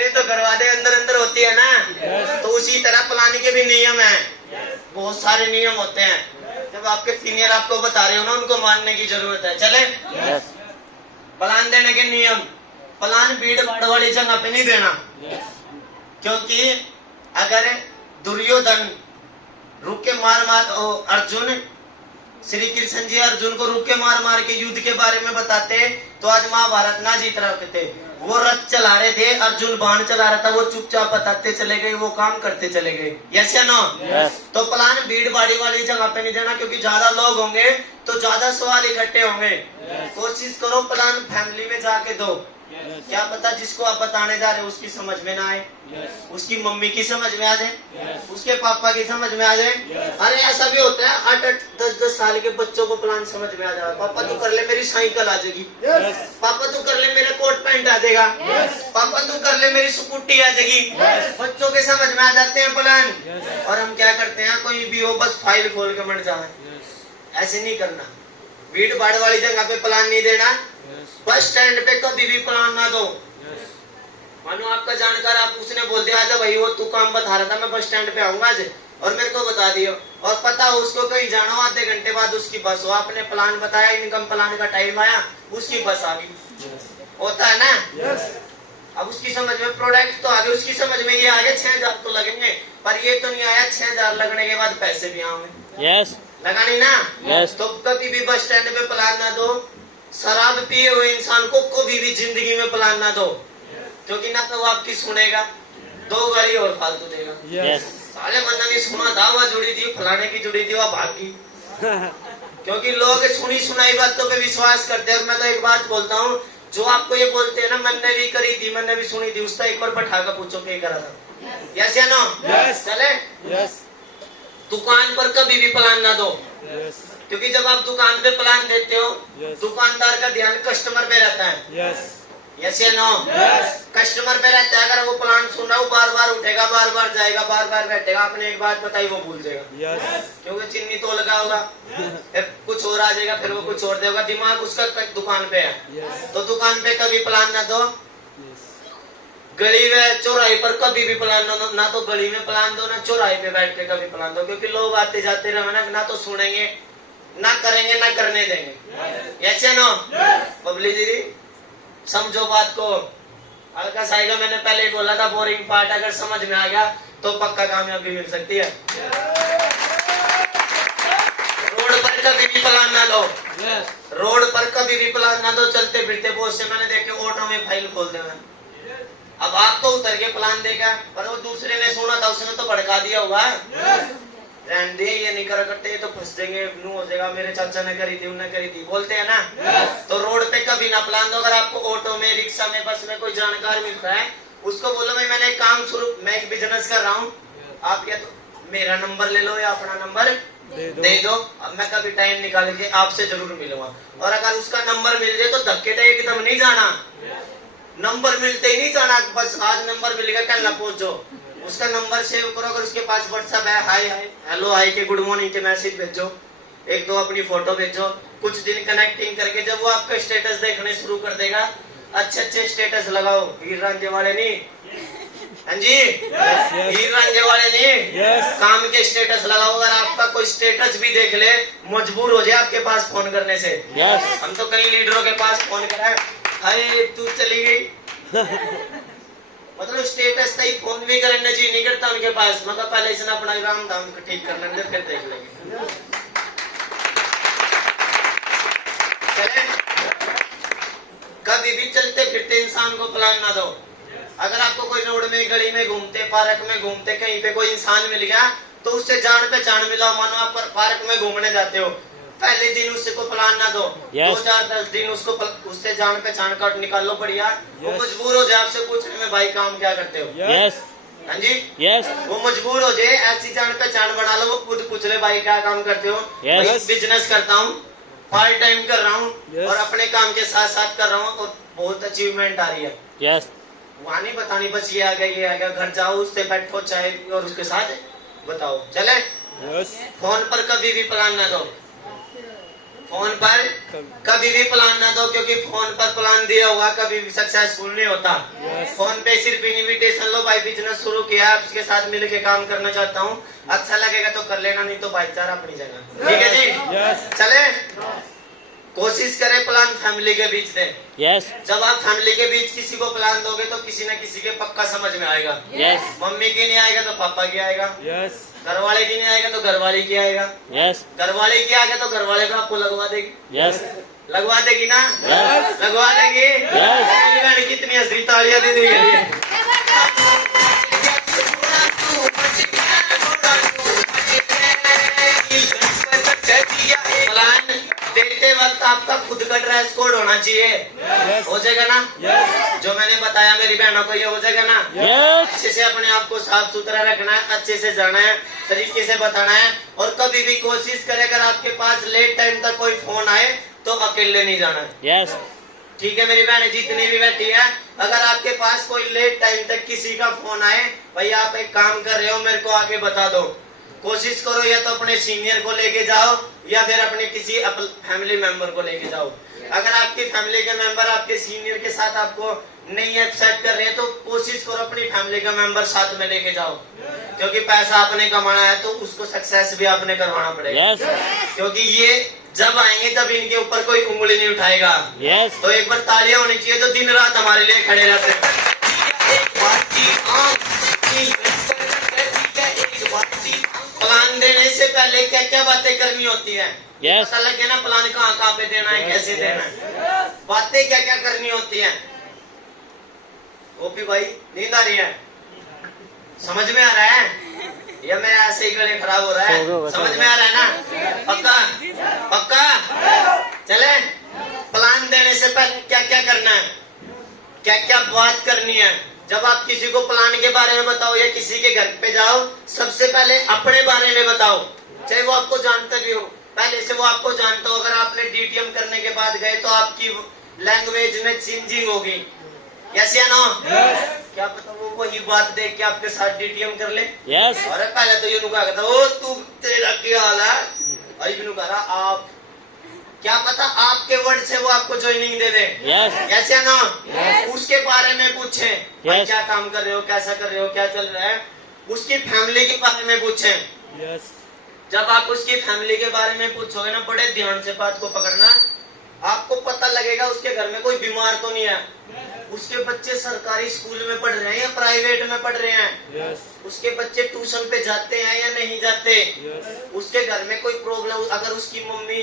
नौकरी तो करवा दे, अंदर अंदर होती है ना। तो उसी तरह प्लान के भी नियम हैं, बहुत सारे नियम होते हैं। जब आपके सीनियर आपको बता रहे हो ना, उनको मानने की जरूरत है। चले, प्लान देने के नियम। प्लान भीड़ भाड़ वाली जगह पे नहीं देना, क्योंकि अगर दुर्योधन रुक के मार अर्जुन, श्री कृष्ण जी अर्जुन को रुक के मार के युद्ध के बारे में बताते तो आज महाभारत ना जीत रहे थे। वो रथ चला रहे थे, अर्जुन बाण चला रहा था, वो चुपचाप बताते चले गए, वो काम करते चले गए। यस या नो? तो प्लान भीड़ भाड़ी वाली जगह पे नहीं देना, क्योंकि ज्यादा लोग होंगे तो ज्यादा सवाल इकट्ठे होंगे। कोशिश करो प्लान फैमिली में जाके दो। क्या पता जिसको आप बताने जा रहे हो उसकी समझ में ना आए, उसकी मम्मी की समझ में आ जाए, उसके पापा की समझ में आ जाए। अरे ऐसा भी होता है, 8-8, 10-10 साल के बच्चों को प्लान समझ में आ जाएगा। पापा तू कर ले मेरी साइकिल आ जाएगी, पापा तू कर ले मेरा कोट पैंट आ जाएगा, पापा तू कर ले मेरी स्कूटी आ जाएगी। बच्चों के समझ में आ जाते हैं प्लान। और हम क्या करते हैं, कोई भी हो बस फाइल खोल के मर जाए। ऐसे नहीं करना। भीड़ भाड़ वाली जगह पे प्लान नहीं देना। बस स्टैंड पे कभी भी प्लान ना दो। मानो आपका जानकार, आप उसने बोल दिया आजा भाई, वो तू काम बता रहा था, मैं बस स्टैंड पे आऊंगा आज, और मेरे को बता दियो, और पता हो उसको कहीं जाना हो, आधे घंटे बाद उसकी बस हो, आपने प्लान बताया, इनकम प्लान का टाइम आया, उसकी बस आ गई। होता है ना? अब उसकी समझ में प्रोडक्ट तो आ गए, उसकी समझ में ये आ गया 6,000 तो लगेंगे, पर ये तो नहीं आया 6,000 लगने के बाद पैसे भी आएंगे। लगा नहीं ना? तो कभी भी बस स्टैंड पे प्लान ना दो। शराब पिए हुए इंसान को कभी भी जिंदगी में प्लान ना दो, क्योंकि ना तो वो आपकी सुनेगा, 2 गाली और फालतू देगा। साले बंदा ने सुना था, वह जुड़ी थी, फलाने की जुड़ी थी, वह भागी। क्योंकि लोग सुनी सुनाई बातों पे विश्वास करते हैं। मैं तो एक बात बोलता हूँ, जो आपको ये बोलते हैं ना मैंने भी करी थी, मैंने भी सुनी थी, उसका एक बार बैठा कर पूछो क्या करा था। यस या नो? चले। दुकान पर कभी भी प्लान ना दो, क्योंकि जब आप दुकान पे प्लान देते हो, दुकानदार का ध्यान कस्टमर पे रहता है। यस या नो? कस्टमर पे रहता है। अगर वो प्लान सुन रहा हो, बार बार उठेगा, बार बार जाएगा, बार बार बैठेगा, आपने एक बात बताई वो भूल जाएगा, क्योंकि चीनी तो लगा होगा, फिर कुछ और आ जाएगा, फिर वो कुछ और देगा, दिमाग उसका दुकान पे है। तो दुकान पे कभी प्लान ना दो। गली में चौराहे पर कभी भी प्लान ना तो गली में प्लान दो, ना चौराहे पे बैठ के कभी प्लान दो, क्योंकि लोग आते जाते रहे ना तो सुनेंगे, ना करेंगे, ना करने देंगे। यस या नो? बबली दीदी समझो बात को। हल्का साइगा मैंने पहले ही बोला था, बोरिंग पार्ट अगर समझ में आ गया तो पक्का कामयाबी मिल सकती है। रोड पर कभी भी प्लान ना दो। रोड पर कभी भी प्लान ना दो। चलते फिरते बहुत से मैंने देखे ऑटो में फाइल खोल देना। अब आप तो उतर के प्लान देगा, पर वो दूसरे ने सुना था, उसने तो भड़का दिया होगा। रहने दे, ये नहीं करा करते, तो फंस देंगे, नू हो जाएगा, मेरे चाचा ने करी थी, उन्होंने करी थी, बोलते हैं ना। तो रोड पे कभी ना प्लान दो। अगर आपको ऑटो में, रिक्शा में, बस में कोई जानकार मिलता है, उसको बोलो भाई मैंने काम शुरू, मैं एक बिजनेस कर रहा हूँ, आप या तो मेरा नंबर ले लो या अपना नंबर दे दो, अब मैं कभी टाइम निकाल के आपसे जरूर मिलूंगा। और अगर उसका नंबर मिल जाए तो धक्के तो एकदम नहीं जाना, नंबर मिलते ही नहीं जाना, बस आज नंबर मिल गया कल ना पहुंचो। उसका नंबर सेव करो, अगर उसके पास व्हाट्सएप है, हाय हाय हेलो हाय के गुड मॉर्निंग के मैसेज भेजो, 1-2 अपनी फोटो भेजो, कुछ दिन कनेक्टिंग करके जब वो आपका स्टेटस देखने शुरू कर देगा, अच्छे अच्छे स्टेटस लगाओ, हीर रांझे वाले नहीं, हाँ जी, हीर रांझे वाले नहीं, काम के स्टेटस लगाओ। अगर आपका कोई स्टेटस भी देख ले, मजबूर हो जाए आपके पास फोन करने से। हम तो कई लीडरों के पास फोन करा है, अरे तू चली गई, मतलब स्टेटस का ही फोन भी करने जी नहीं करता उनके पास, मगर पहले इसने अपना राम धाम ठीक कर लेंगे, फिर देख लेंगे। कभी भी चलते फिरते इंसान को प्लान ना दो। अगर आपको कोई रोड में, गली में घूमते, पार्क में घूमते, कहीं पे कोई इंसान मिल गया तो उससे जान पहचान मिला, मानो आप पार्क में घूमने जाते हो, पहले दिन उससे को प्लान ना दो। 2-4-10 दिन उसको उससे जान पहचान का निकालो बढ़िया। वो मजबूर हो जाए आपसे पूछने में, भाई काम क्या करते हो? हाँ जी, वो मजबूर हो जाए, ऐसी जान पहचान बना लो, वो खुद पूछ ले भाई क्या काम करते हो? बिजनेस करता हूँ, पार्ट टाइम कर रहा हूँ, और अपने काम के साथ साथ कर रहा हूँ, और बहुत अचीवमेंट आ रही है। वहाँ नहीं बतानी बस ये आ गया, ये आ गया। घर जाओ, उससे बैठो चाहे और उसके साथ बताओ। चले। फोन पर कभी भी प्लान ना दो। फोन पर कभी भी प्लान ना दो, क्योंकि फोन पर प्लान दिया हुआ कभी भी सक्सेसफुल नहीं होता। फोन पे सिर्फ इनविटेशन लो, भाई बिजनेस शुरू किया, आपके साथ मिलके काम करना चाहता हूँ, अच्छा लगेगा तो कर लेना, नहीं तो भाईचारा अपनी जगह। ठीक है जी, चले कोशिश करें प्लान फैमिली के बीच दें। जब आप फैमिली के बीच किसी को प्लान दोगे तो किसी न किसी के पक्का समझ में आएगा। मम्मी की नहीं आएगा तो पापा की आएगा, घर वाले की नहीं आएगा तो घर वाले की आएगा, घर वाले की आएगा तो घर वाले को आपको लगवा देगी। लगवा देगी ना? लगवा देगी। मेरी बहन कितनी हंसी, तालियां दे देगी। प्लान देते वक्त आपका खुद का ड्रेस कोड होना चाहिए। हो जाएगा ना? जो मैंने बताया मेरी बहनों को, ये हो जाएगा ना? अच्छे से अपने आप को साफ सुथरा रखना है, अच्छे से जाना है, तरीके से बताना है। और कभी भी कोशिश करें अगर आपके पास लेट टाइम तक कोई फोन आए तो अकेले नहीं जाना है। ठीक है मेरी बहन जितनी भी बैठी है, अगर आपके पास कोई लेट टाइम तक किसी का फोन आए, भाई आप एक काम कर रहे हो मेरे को आगे बता दो। कोशिश करो या तो अपने सीनियर को लेके जाओ या फिर अपने किसी फैमिली मेंबर को लेके जाओ। अगर आपकी फैमिली के मेंबर आपके सीनियर के साथ आपको नहीं एक्सेप्ट कर रहे हैं तो कोशिश करो अपनी फैमिली का मेंबर साथ में लेके जाओ, क्योंकि पैसा आपने कमाना है तो उसको सक्सेस भी आपने करवाना पड़ेगा। क्योंकि ये जब आएंगे तब इनके ऊपर कोई उंगली नहीं उठाएगा। तो एक बार तालियां होनी चाहिए तो दिन रात हमारे लिए खड़े रहते हैं। प्लान देने से पहले क्या क्या बातें करनी होती है? पता लगे ना प्लान कहाँ कहाँ पे देना है, कैसे देना है, बातें क्या क्या करनी होती है। ओपी भाई नींद आ रही है? समझ में आ रहा है या मैं ऐसे ही गले खराब हो रहा है? समझ में आ रहा है ना? पक्का पक्का? चले प्लान देने से पहले क्या क्या करना है, क्या क्या बात करनी है। जब आप किसी को प्लान के बारे में बताओ या किसी के घर पे जाओ, सबसे पहले अपने बारे में बताओ, चाहे वो आपको जानता भी हो, पहले से वो आपको जानता हो। अगर आपने डीटीएम करने के बाद गए तो आपकी लैंग्वेज में चेंजिंग होगी। यस या नो? क्या पता वो वही बात देख के आपके साथ डीटीएम कर ले। अरे पहले तो ये नुका कहता ओ तू तेरा क्या हाल है, और ये नुका रहा आप, क्या पता आपके वर्ड से वो आपको ज्वाइनिंग दे दे। यस या नो? उसके बारे में पूछे, भाई क्या काम कर रहे हो, कैसा कर रहे हो, क्या चल रहा है। उसकी फैमिली के बारे में पूछे। जब आप उसकी फैमिली के बारे में पूछोगे ना, बड़े ध्यान से बात को पकड़ना, आपको पता लगेगा उसके घर में कोई बीमार तो नहीं है, उसके बच्चे सरकारी स्कूल में पढ़ रहे हैं या प्राइवेट में पढ़ रहे हैं, उसके बच्चे ट्यूशन पे जाते हैं या नहीं जाते, उसके घर में कोई प्रॉब्लम, अगर उसकी मम्मी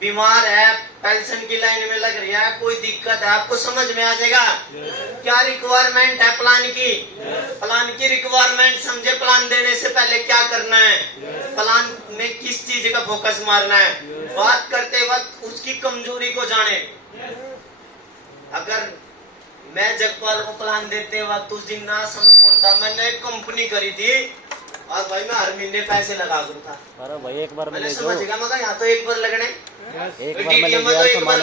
बीमार है, पेंशन की लाइन में लग रही है, कोई दिक्कत है, आपको समझ में आ जाएगा। क्या रिक्वायरमेंट है प्लान की? प्लान की रिक्वायरमेंट समझे, प्लान देने से पहले क्या करना है, प्लान में किस चीज का फोकस मारना है, बात करते वक्त उसकी कमजोरी को जाने। अगर मैं जगपाल को प्लान देते वक्त उस दिन ना सुनता, मैंने एक कंपनी करी थी और भाई मैं हर महीने पैसे लगा दूंगा। अरे भाई एक बार मैंने समझ गया, मगर यहाँ तो एक बार लगने, एक बार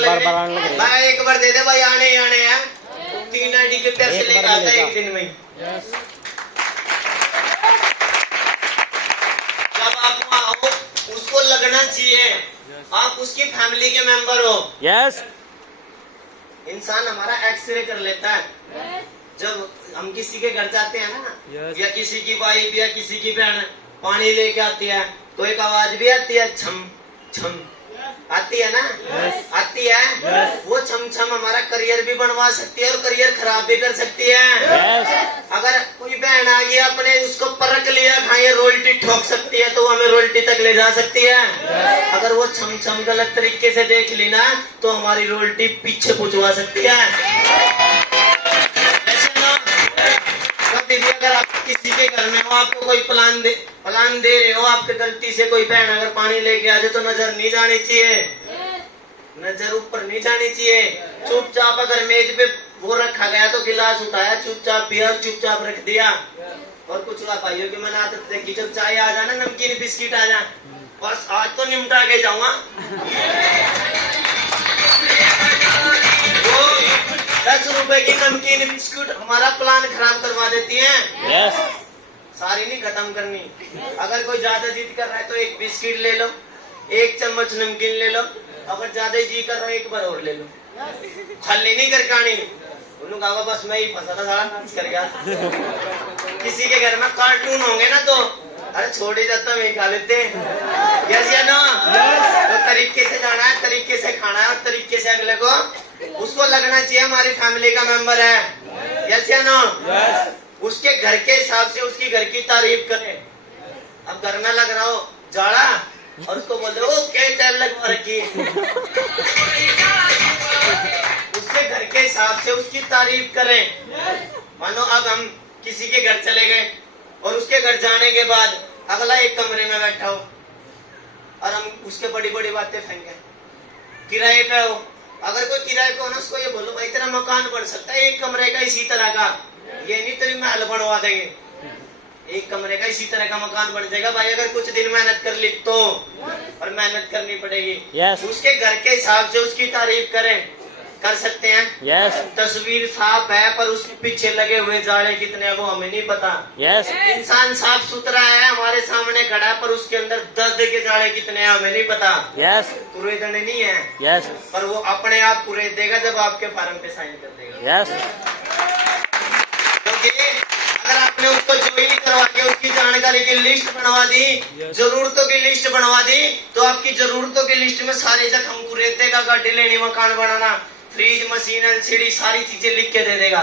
मैं एक बार दे दे भाई, आने ही आने हैं। 3 आईडी के पैसे लेकर आता है एक दिन में। जब आप आओ उसको लगना चाहिए आप उसकी फैमिली के मेंबर हो। इंसान हमारा एक्सरे कर लेता है जब हम किसी के घर जाते हैं ना, या किसी की वाइफ या किसी की बहन पानी लेके आती है तो एक आवाज भी आती है, छम छम, आती है ना? आती है। वो छम छम हमारा करियर भी बनवा सकती है और करियर खराब भी कर सकती है। अगर कोई बहन आ गई अपने उसको परख लिया, खाए रोल्टी ठोक सकती है तो हमें रोल्टी तक ले जा सकती है। अगर वो छम छम गलत तरीके से देख ली ना तो हमारी रोल्टी पीछे पहुंचवा सकती है। अगर आप किसी के घर में हो, आपको कोई प्लान दे रहे हो, आपके गलती से कोई बहन अगर पानी लेके आ जाए तो नजर नहीं जानी चाहिए, नजर ऊपर नहीं जानी चाहिए। चुपचाप अगर मेज पे वो रखा गया तो गिलास उठाया, चुपचाप पिया, चुपचाप रख दिया। और कुछ भाइयों की मैंने आदत देखी, जब चाय आ जाना, नमकीन बिस्किट आ जाए, बस आज तो निपटा के जाऊंगा। 10 रुपए की नमकीन बिस्कुट हमारा प्लान खराब करवा देती हैं। सारी नहीं खत्म करनी। अगर कोई ज्यादा जिद कर रहा है तो एक बिस्किट ले लो, एक चम्मच नमकीन ले लो, अगर ज्यादा जी कर रहा है एक बार और ले लो, खाली नहीं कर कानी। उन्होंने कहा बस मैं ही फंसा था, सारा नाच कर गया। किसी के घर में कार्टून होंगे ना तो अरे छोड़ ही जाता, मैं खा लेते हैं। यस या नो? तो तरीके से जाना है, तरीके से खाना है और तरीके से अगले को उसको लगना चाहिए हमारी फैमिली का मेंबर है। यस या नो? उसके घर के हिसाब से उसकी घर की तारीफ करें। अब घर में लग रहा हो जाड़ा और उसको बोल दो ओके चल लगवा रखी। उसके घर के हिसाब से उसकी तारीफ करें। मानो अब हम किसी के घर चले गए और उसके घर जाने के बाद अगला एक कमरे में बैठा हो और हम उसके बड़ी बड़ी बातें फेंके। किराए पे हो, अगर कोई किराए पे हो ना उसको ये बोलो भाई तेरा मकान बन सकता है एक कमरे का इसी तरह का, ये नहीं तेरी महल बनवा देंगे। एक कमरे का इसी तरह का मकान बन जाएगा भाई अगर कुछ दिन मेहनत कर ली तो, और मेहनत करनी पड़ेगी। Yes. उसके घर के हिसाब से उसकी तारीफ करें, कर सकते हैं। Yes. तस्वीर साफ है पर उसके पीछे लगे हुए जाड़े कितने हैं वो हमें नहीं पता। Yes. इंसान साफ सुथरा है हमारे सामने खड़ा है पर उसके अंदर दर्द के जाड़े कितने हैं हमें नहीं पता। Yes. कुरेदने नहीं है Yes. पर वो अपने आप कुरेद देगा जब आपके फार्म पे साइन कर देगा। Yes. क्योंकि अगर आपने उसको ज्वाइन करवा के उसकी जानकारी की लिस्ट बनवा दी, जरूरतों की लिस्ट बनवा दी, तो आपकी जरूरतों की लिस्ट में सारे जख्म कुरेद देगा। गाड़ी लेनी, मकान बनाना, फ्रिज, मशीन, एलसीडी सारी चीजें लिख के दे देगा।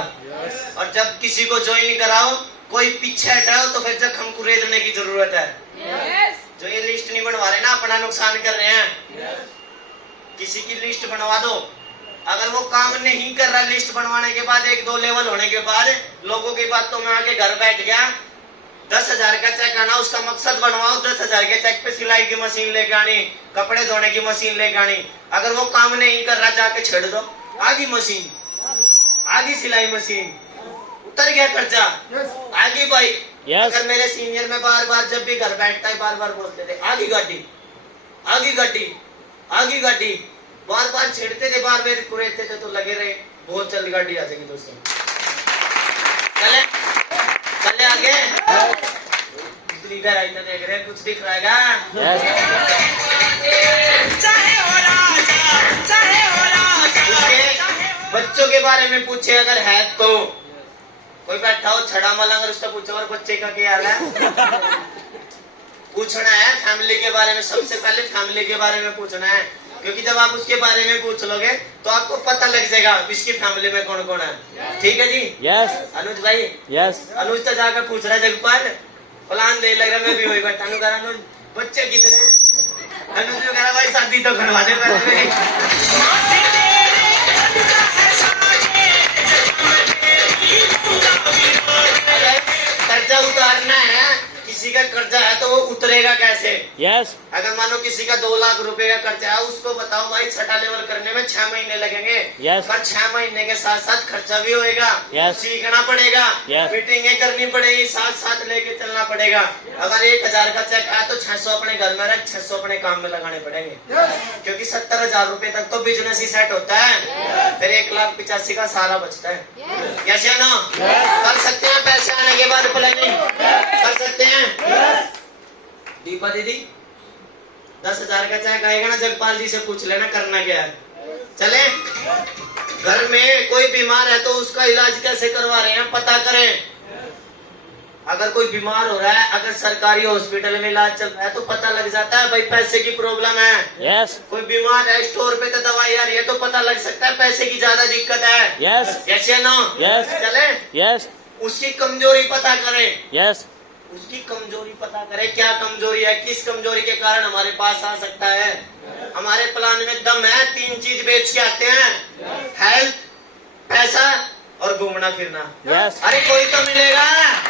और जब किसी को ज्वाइन कराओ कोई पीछे हटाओ तो फिर जख्म कुरेदने की जरूरत है। जो ये लिस्ट नहीं बनवा रहे ना अपना नुकसान कर रहे हैं। किसी की लिस्ट बनवा दो, अगर वो काम नहीं कर रहा लिस्ट बनवाने के बाद 1-2 लेवल होने के बाद लोगों की बातों में आके घर बैठ गया, 10,000 का चेक आना उसका मकसद बनवाओ। 10,000 के चेक पे सिलाई की मशीन लेके आनी, कपड़े धोने की मशीन लेके आनी। अगर वो काम नहीं कर रहा जाके छेड़ दो, आधी मशीन, आधी सिलाई मशीन, उतर गया खर्चा, आधी बाइक। अगर मेरे सीनियर में बार बार जब भी घर बैठता है बार बार बोलते थे आधी गाड़ी, आधी गाड़ी, आधी गाड़ी, बार बार छेड़ते थे, बार बार कुरेदते थे तो लगे रहे बहुत जल्दी गाड़ी आ जाएगी दोस्तों। चले चले आगे। इधर आई तो देख रहे कुछ दिख रहा है। बच्चों के बारे में पूछे अगर है तो, कोई बैठा हो छड़ा मलंग उसका पूछो और बच्चे का क्या हाल है। पूछना है फैमिली के बारे में, सबसे पहले फैमिली के बारे में पूछना है। क्योंकि जब आप उसके बारे में पूछ लोगे तो आपको पता लग जाएगा इसकी फैमिली में कौन कौन है। ठीक है जी? यस। अनुज भाई? यस। अनुज तो जाकर पूछ रहा है जगपाल, प्लान दे लग रहा मैं भी वही बैठा हूँ। अनुज बच्चे कितने? अनुज ने कहा भाई शादी तो करवा दे पहले। कर्जा उतारना है, किसी का कर्जा है तो वो उतरेगा कैसे? यस। अगर मानो किसी का 2 लाख रुपए का कर्जा है उसको बताओ भाई छठा लेवल करने में 6 महीने लगेंगे। यस। पर 6 महीने के साथ साथ खर्चा भी होएगा। यस। सीखना पड़ेगा। यस। मीटिंगें करनी पड़ेगी, साथ साथ लेके चलना पड़ेगा। अगर 1,000 का चेक आया तो 600 अपने घर में रख, 600 अपने काम में लगाने पड़ेंगे। क्योंकि 70,000 रुपए तक तो बिजनेस ही सेट होता है, फिर 1,85,000 का सारा बचता है। यस या नो? कर सकते हैं पैसे आने के बाद प्लानिंग कर सकते हैं। दीपा दीदी 10,000 का चेक आएगा ना जगपाल जी से पूछ लेना करना क्या है। चले घर में कोई बीमार है तो उसका इलाज कैसे करवा रहे हैं पता करें। अगर कोई बीमार हो रहा है, अगर सरकारी हॉस्पिटल में इलाज चल रहा है तो पता लग जाता है भाई पैसे की प्रॉब्लम है। यस। कोई बीमार है स्टोर पे तो दवाई आ रही है तो पता लग सकता है पैसे की ज्यादा दिक्कत है। यस। यस या नो? यस। चले यस। उसकी कमजोरी पता करें। यस। उसकी कमजोरी पता करें, क्या कमजोरी है, किस कमजोरी के कारण हमारे पास आ सकता है। हमारे प्लान में दम है, 3 चीज बेच के आते हैं, हेल्थ, पैसा और घूमना फिरना। यस। अरे कोई तो मिलेगा।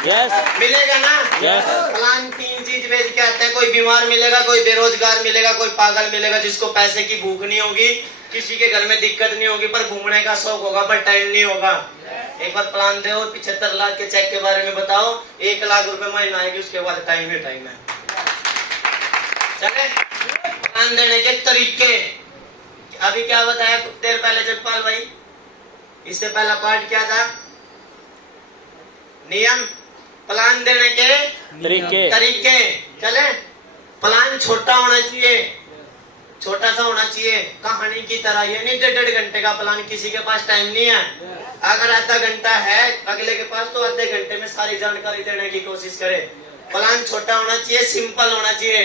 यस। मिलेगा ना? यस। प्लान 3 चीज बेच के आते हैं, कोई बीमार मिलेगा, कोई बेरोजगार मिलेगा, कोई पागल मिलेगा जिसको पैसे की भूख नहीं होगी, किसी के घर में दिक्कत नहीं होगी पर घूमने का शौक होगा पर टाइम नहीं होगा। एक बार प्लान दो, 75 लाख के चेक के बारे में बताओ, 1 लाख रुपए महीना आएगी, उसके बाद टाइम ही टाइम है। चले प्लान देने के तरीके अभी क्या बताया कुछ देर पहले जगपाल भाई, इससे पहला पार्ट क्या था? नियम, प्लान देने के तरीके। चले प्लान छोटा होना चाहिए, छोटा सा होना चाहिए, कहानी की तरह। ये नहीं 1.5 घंटे का प्लान, किसी के पास टाइम नहीं है। अगर आधा घंटा है अगले के पास, तो आधे घंटे में सारी जानकारी देने की कोशिश करे। प्लान छोटा होना चाहिए, सिंपल होना चाहिए,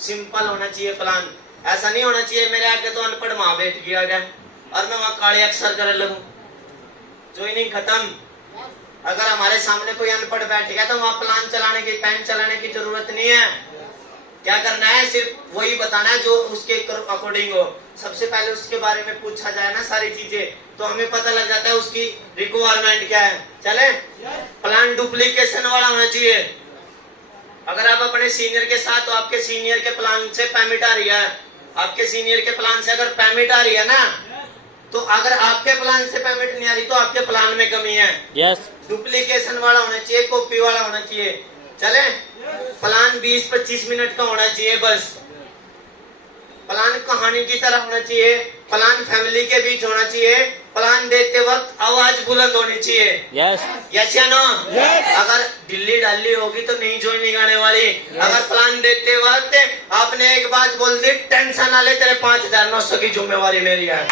सिंपल होना चाहिए प्लान। ऐसा नहीं होना चाहिए मेरे आगे तो अनपढ़ माँ बैठ गया और मैं वहां काले अक्षर कर लगूं, ज्वाइनिंग खत्म। अगर हमारे सामने कोई अनपढ़ बैठ गया तो वहां प्लान चलाने की, पेन चलाने की जरूरत नहीं है। क्या करना है, सिर्फ वही बताना है जो उसके अकॉर्डिंग हो। सबसे पहले उसके बारे में पूछा जाए ना सारी चीजें, तो हमें पता लग जाता है उसकी रिक्वायरमेंट क्या है। चले, प्लान डुप्लीकेशन वाला होना चाहिए। अगर आप अपने सीनियर के साथ, तो आपके सीनियर के प्लान से पेमेंट आ रही है, आपके सीनियर के प्लान से अगर पेमेंट आ रही है ना, तो अगर आपके प्लान से पेमेंट नहीं आ रही तो आपके प्लान में कमी है। यस, डुप्लीकेशन वाला होना चाहिए, कॉपी वाला होना चाहिए। चले, प्लान 20-25 मिनट का होना चाहिए बस। प्लान कहानी की तरह होना चाहिए, प्लान फैमिली के बीच होना चाहिए, प्लान देते वक्त आवाज बुलंद होनी चाहिए। यस, यस या नो? अगर ढिल्ली डाली होगी तो नहीं ज्वाइनिंग आने वाली। अगर प्लान देते वक्त आपने एक बात बोल दी, टेंशन ना ले, तेरे 5,900 की जिम्मेवारी मेरी है।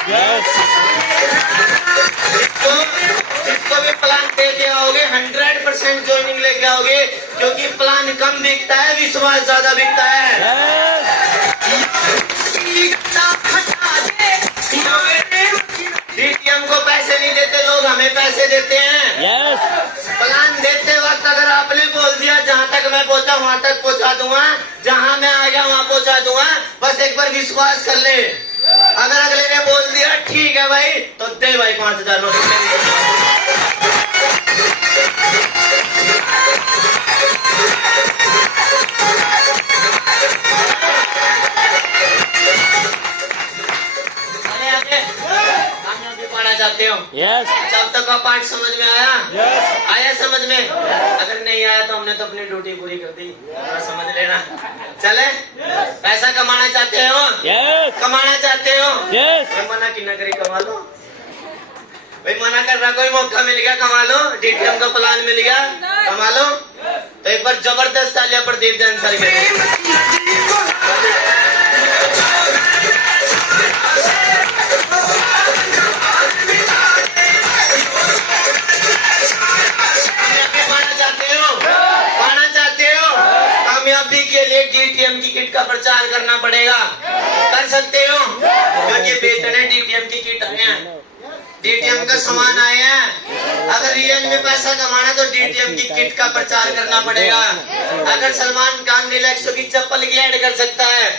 जिसको भी प्लान दे के आओगे 100% ज्वाइनिंग लेके आओगे, क्योंकि प्लान कम बिकता है, विश्वास ज्यादा बिकता है। डीटीएम को पैसे नहीं देते लोग, हमें पैसे देते हैं। यस, प्लान देते वक्त अगर आपने बोल दिया जहाँ तक मैं पहुँचा वहाँ तक पहुँचा दूंगा, जहाँ मैं आ गया वहाँ पहुँचा दूंगा, बस एक बार विश्वास कर ले। अगर अगले ने बोल दिया ठीक है भाई, तो दे भाई 5,000। चाहते हो? यस, जब तक का पाठ समझ में आया? यस, आया समझ में? अगर नहीं आया तो हमने तो अपनी ड्यूटी पूरी कर दी, समझ लेना। चले, पैसा कमाना चाहते हो? यस, कमाना चाहते हो? यस, कोई मना की ना करी, कमा लो। भाई मना कर रहा, कोई मौका मिल गया कमा लो, डीटीएम का प्लान मिल गया कमा लो। तो एक बार जबरदस्त तालियां प्रदीप जैन सर के लिए। कामयाबी के लिए डीटीएम की किट का प्रचार करना पड़ेगा। कर सकते हो? क्योंकि बेचने डीटीएम की किट आए हैं, डीटीएम का सामान आए हैं। अगर रियल में पैसा कमाना तो डीटीएम की किट का प्रचार करना पड़ेगा। अगर सलमान खान रिलैक्सो की चप्पल की ऐड कर सकता है,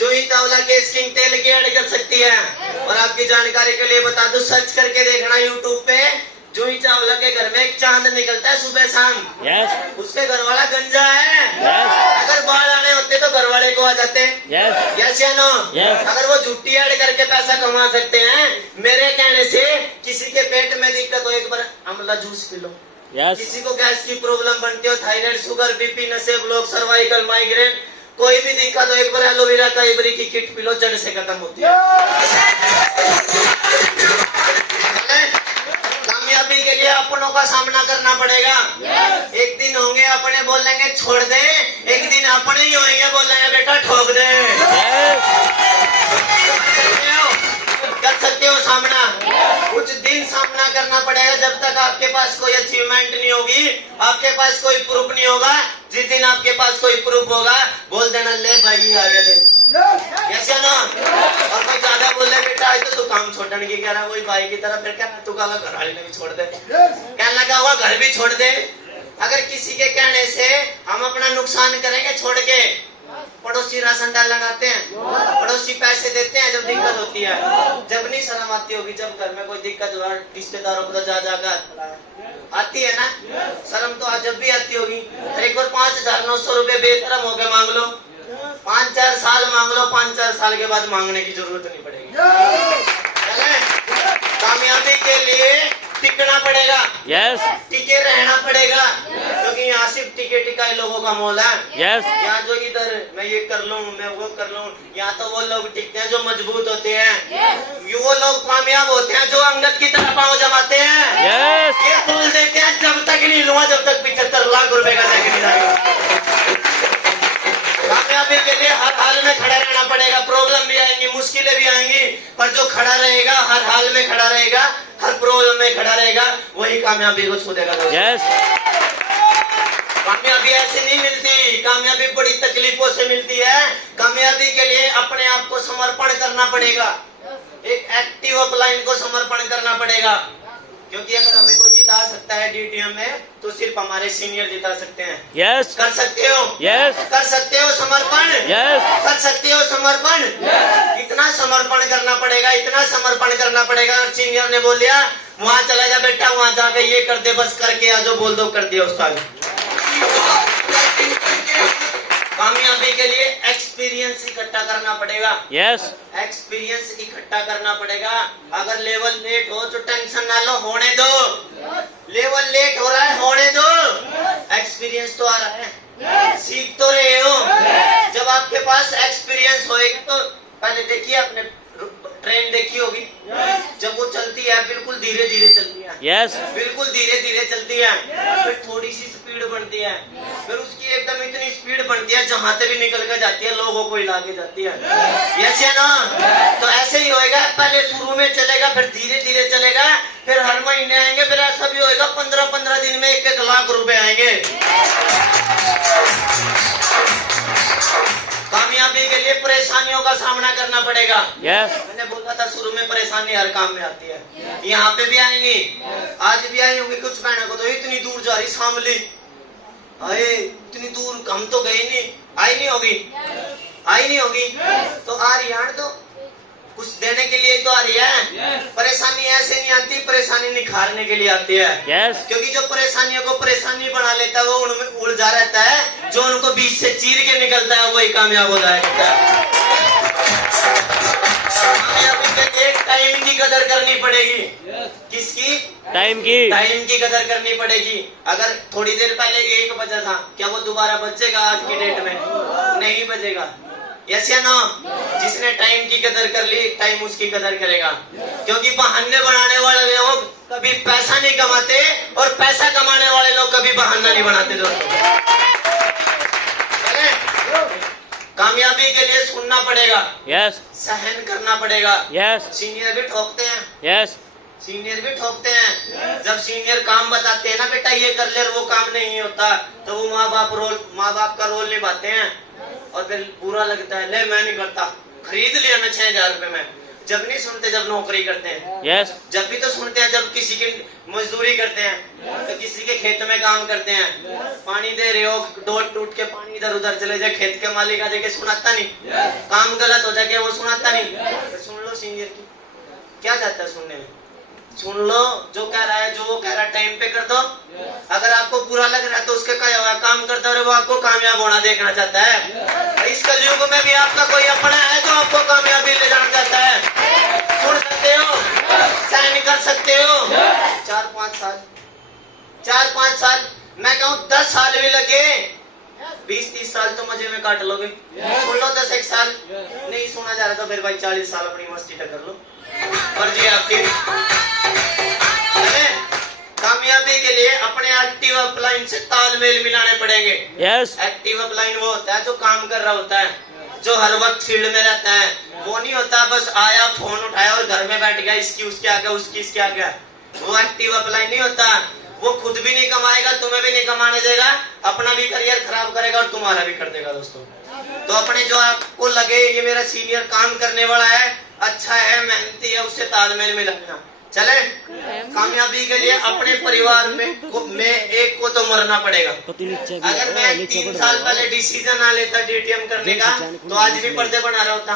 जूही चावला के स्किन तेल की ऐड कर सकती है। और आपकी जानकारी के लिए बता दूं, सर्च करके देखना यूट्यूब पे, जूही चावला के घर में एक चांद निकलता है सुबह शाम। यस, उसके घर वाला गंजा है। यस, अगर बाल आने होते तो घर वाले को आ जाते। यस, यस या नो? यस। अगर वो झुट्टी ऐड करके पैसा कमा सकते हैं, मेरे कहने से किसी के पेट में दिक्कत हो, एक बार अमला जूस पी लो। यस, किसी को गैस की प्रॉब्लम बनती हो, थायराइड, शुगर, बीपी, नशे, ब्लॉक, सर्वाइकल, माइग्रेन, कोई भी दिक्कत हो, एक बार एलोवेरा का इबरी की किट पी लो, जड़ से खत्म होती है। कामयाबी के लिए अपनों का सामना करना पड़ेगा। एक दिन होंगे अपने बोलेंगे छोड़ दे, एक दिन अपने ही होंगे बोलेंगे बेटा ठोक दे। कर सकते हो सामना? कुछ दिन सामना करना पड़ेगा, जब तक आपके पास कोई अचीवमेंट नहीं होगी, आपके पास कोई प्रूफ नहीं होगा। जिस दिन आपके पास कोई प्रूफ होगा, बोल देना ले भाई आगे दे। कैसे ना? और कोई ज्यादा बोल रहे बेटा आज तो तू काम छोड़ने की कह रहा, वही भाई की तरह फिर क्या तू कहा घर वाले ने भी छोड़ दे, कहने लगा हुआ घर भी छोड़ दे। अगर किसी के कहने से हम अपना नुकसान करेंगे छोड़ के, पड़ोसी राशन डालने आते हैं, पड़ोसी पैसे देते हैं जब दिक्कत होती है, जब नहीं शर्म आती होगी, जब घर में कोई दिक्कत हुआ रिश्तेदारों को जा जाकर आती है ना शर्म, तो आज जब भी आती होगी। एक बार 5,900 रुपए बेशरम हो गए मांग लो, 5-4 साल मांग लो, 5-4 साल के बाद मांगने की जरूरत नहीं पड़ेगी। कामयाबी के लिए टिकना पड़ेगा। यस, टिके रहना पड़ेगा, क्योंकि यहाँ सिर्फ टिके टिकाए लोगों का मोल है। यस, यहाँ जो इधर मैं ये कर लूँ, मैं वो कर लूँ, यहाँ तो वो लोग टिकते हैं जो मजबूत होते हैं। वो लोग कामयाब होते हैं जो अंगद की तरह पाँव जमाते हैं। यस, ये बोल देते हैं जब तक नहीं लूंगा, जब तक 75 लाख रुपए का चेक नहीं आएगा। कामयाबी के लिए हर हाल में खड़ा रहना पड़ेगा। मुश्किलें भी आएंगी, पर जो खड़ा रहेगा, हर हाल में खड़ा रहेगा, हर प्रॉब्लम में खड़ा रहेगा, वही कामयाबी को छू देगा। यस कामयाबी ऐसे नहीं मिलती, कामयाबी बड़ी तकलीफों से मिलती है। कामयाबी के लिए अपने आप को समर्पण करना पड़ेगा, एक एक्टिव अपलाइन को समर्पण करना पड़ेगा। क्योंकि अगर हमें कोई जिता सकता है डीटीएम में, तो सिर्फ हमारे सीनियर जिता सकते हैं। यस कर सकते हो? यस कर सकते हो समर्पण? यस कर सकते हो समर्पण? इतना समर्पण करना पड़ेगा, इतना समर्पण करना पड़ेगा। और सीनियर ने बोल दिया वहां चला जा बेटा, वहां जाके ये कर दे, बस करके आ जो, बोल दो कर दिया उसका। कामयाबी के लिए एक्सपीरियंस इकट्ठा करना पड़ेगा। यस एक्सपीरियंस इकट्ठा करना पड़ेगा। अगर लेवल लेट हो तो टेंशन ना लो, होने दो। लेवल लेट हो रहा है, होने दो। एक्सपीरियंस तो आ रहा है, सीख तो रहे हो। जब आपके पास एक्सपीरियंस होएगा तो पहले देखिए, आपने ट्रेन देखी होगी, जब वो चलती है बिल्कुल धीरे धीरे चलती है। यस बिल्कुल धीरे धीरे चलती है, फिर थोड़ी सी स्पीड बनती है, फिर उसकी एकदम इतनी स्पीड बनती है जहां से भी निकल कर जाती है, लोगों को हिला के जाती है। यस या ना? तो ऐसे ही होएगा, पहले शुरू में चलेगा, फिर धीरे धीरे चलेगा, फिर हर महीने आएंगे, फिर ऐसा भी होएगा 15-15 दिन में 1-1 लाख रुपए आएंगे। कामयाबी के लिए परेशानियों का सामना करना पड़ेगा। यस मैंने बोला था शुरू में परेशानी हर काम में आती है, यहाँ पे भी आएंगी, आज भी आई होंगी। कुछ बहनों को तो इतनी दूर जा रही शामली, अरे इतनी दूर हम तो गई नहीं, आई नहीं होगी, आई नहीं होगी, तो आ रही है, तो कुछ देने के लिए तो आ रही है। परेशानी ऐसे नहीं आती, परेशानी निखारने के लिए आती है। यस क्योंकि जो परेशानियों को परेशानी बना लेता है वो उनमें उलझा रहता है, जो उनको बीच से चीर के निकलता है वही कामयाब हो जाता है। कामयाबी के लिए टाइम की कदर करनी पड़ेगी। किसकी? टाइम की। टाइम की कदर करनी पड़ेगी। अगर थोड़ी देर पहले 1 बजा था, क्या वो दोबारा बजेगा आज की डेट में? नहीं बजेगा। यस या नो? जिसने टाइम की कदर कर ली, टाइम उसकी कदर करेगा। क्योंकि बहाने बनाने वाले लोग कभी पैसा नहीं कमाते, और पैसा कमाने वाले लोग कभी बहाना नहीं बनाते। दोस्तों कामयाबी के लिए सुनना पड़ेगा, यस सहन करना पड़ेगा। यस सीनियर भी ठोकते हैं, यस सीनियर भी ठोकते हैं। जब सीनियर काम बताते हैं ना, बेटा ये कर ले, और वो काम नहीं होता, तो वो माँ बाप का रोल निभाते हैं, और फिर बुरा लगता है, ले मैं नहीं करता, खरीद लिया मैं 6000 रुपए में। जब नहीं सुनते, जब नौकरी करते हैं। यस जब भी तो सुनते हैं, जब किसी की मजदूरी करते हैं, तो किसी के खेत में काम करते हैं, पानी दे रहे हो, डोट टूट के पानी इधर उधर चले जाए, खेत के मालिक आ जाके सुनाता नहीं, काम गलत हो जाके वो सुनाता नहीं। तो सुन लो सीनियर की, क्या जाता है सुनने में? सुन लो, जो कह रहा है, जो वो कह रहा है टाइम पे कर दो। अगर आपको बुरा लग रहा है तो उसके कहा हुआ काम करता है, वो आपको कामयाब होना देखना चाहता है। इस कलयुग में भी आपका कोई अपना है जो आपको कामयाबी ले जाना चाहता है। सुन सकते हो, सहन कर सकते हो। 4-5 साल, मैं कहूँ 10 साल भी लगे, 20-30 साल तो मजे में काट लोगे। सुन लो 10-1 साल, नहीं सुना जा रहा तो फिर भाई 40 साल अपनी मस्ती कर लो, मर्जी आपकी। कामयाबी के लिए अपने एक्टिव अपलाइन से तालमेल मिलाने पड़ेंगे। यस एक्टिव अपलाइन वो होता है जो काम कर रहा होता है, जो हर वक्त फील्ड में रहता है। वो नहीं होता बस आया, फोन उठाया और घर में बैठ गया, इसकी उसके आ गया, उसकी इसके आ गया। वो एक्टिव अपलाइन नहीं होता। वो खुद भी नहीं कमाएगा, तुम्हें भी नहीं कमाने देगा, अपना भी करियर खराब करेगा और तुम्हारा भी कर देगा। दोस्तों तो अपने जो आपको लगे ये मेरा सीनियर काम करने वाला है, अच्छा है, मेहनती है, उससे तालमेल मिलाना। चले कामयाबी के लिए अपने परिवार में एक को तो मरना पड़ेगा। अगर मैं 3 साल पहले डिसीजन ना लेता डीटीएम करने का, तो आज भी पर्दे बना रहा होता,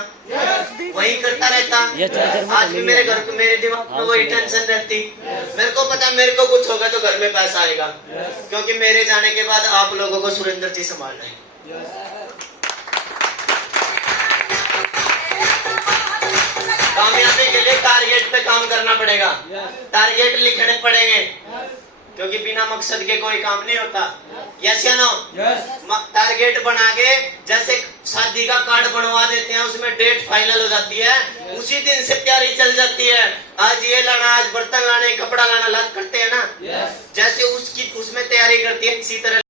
वही करता रहता। आज भी मेरे घर मेरे दिमाग में वही टेंशन रहती। मेरे को पता है मेरे को कुछ होगा तो घर में पैसा आएगा, क्योंकि मेरे जाने के बाद आप लोगों को सुरेंद्र जी संभाल रहे हैं। कामयाबी के लिए टारगेट पे काम करना पड़ेगा, टारगेट लिखने पड़ेंगे, क्योंकि बिना मकसद के कोई काम नहीं होता। यस या नो? टारगेट बना के, जैसे शादी का कार्ड बनवा देते हैं, उसमें डेट फाइनल हो जाती है, उसी दिन से तैयारी चल जाती है। आज ये लाना, आज बर्तन लाने, कपड़ा लाना, करते हैं ना, जैसे उसमें तैयारी करती है, इसी तरह